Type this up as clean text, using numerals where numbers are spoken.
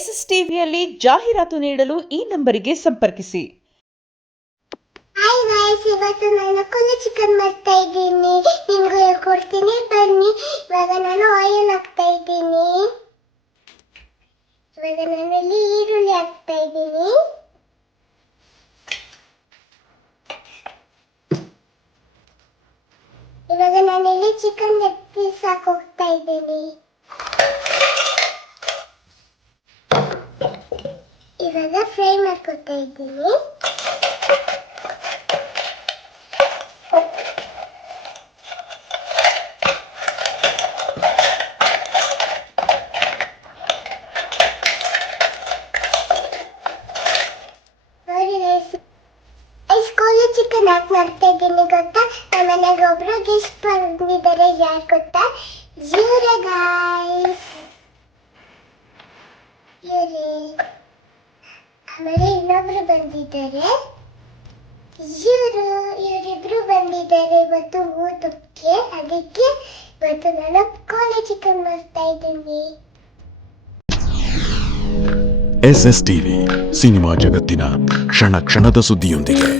SSTVಯಲ್ಲಿ ಜಾಹೀರಾತು ನೀಡಲು ಈ ನಂಬರಿಗೆ ಸಂಪರ್ಕಿಸಿ. ಹಾಯ್ ಗೈಸ್, ಇವತ್ತು ನಾನು ಕೋಳಿ ಚಿಕನ್ ಮಾಡ್ತಾ ಇದ್ದೀನಿ. ನಿಮ್ಗೆ ಹೇಳ್ಕೊಡ್ತೀನಿ ಬನ್ನಿ. ಇವಾಗ ನಾನು ಆಯಿಲ್ ಹಾಕ್ತಾ ಇದ್ದೀನಿ. ಇವಾಗ ನಾನು ಇಲ್ಲಿ ಈರುಳ್ಳಿ ಹಾಕ್ತಾ ಇದ್ದೀನಿ. ಇವಾಗ ನಾನು ಇಲ್ಲಿ ಚಿಕನ್ ಲೆಗ್ ಪೀಸ್ ಹಾಕೋಗ್ತಾ ಇದ್ದೀನಿ. ಇವಾಗ ಫ್ರೈ ಮಾಡ್ಕೊತಾ ಇದ್ದೀನಿ. ಕೋಳಿ ಚಿಕನ್ ಹಾಕಿ ಮಾಡ್ತಾ ಇದ್ದೀನಿ ಗೊತ್ತಾ. ನಮ್ಮ ಮನೆಗೆ ಒಬ್ರು ಗೆಸ್ಟ್ ಬಂದಿದ್ದಾರೆ. ಯಾರು ಗೊತ್ತಾ? ಇವರೇ ಗಾಯ್ಸ್, ಇವರೇ. ಆಮೇಲೆ ಇನ್ನೊಬ್ರು ಬಂದಿದ್ದಾರೆ. ಇವರಿಬ್ರು ಬಂದಿದ್ದಾರೆ ಇವತ್ತು ಊಟಕ್ಕೆ. ಅದಕ್ಕೆ ಇವತ್ತು ನಾನು ಕೋಳಿ ಚಿಕನ್ ಮಾಡ್ತಾ ಇದ್ದೀನಿ. SSTV ಸಿನಿಮಾ ಜಗತ್ತಿನ ಕ್ಷಣ ಕ್ಷಣದ ಸುದ್ದಿಯೊಂದಿಗೆ.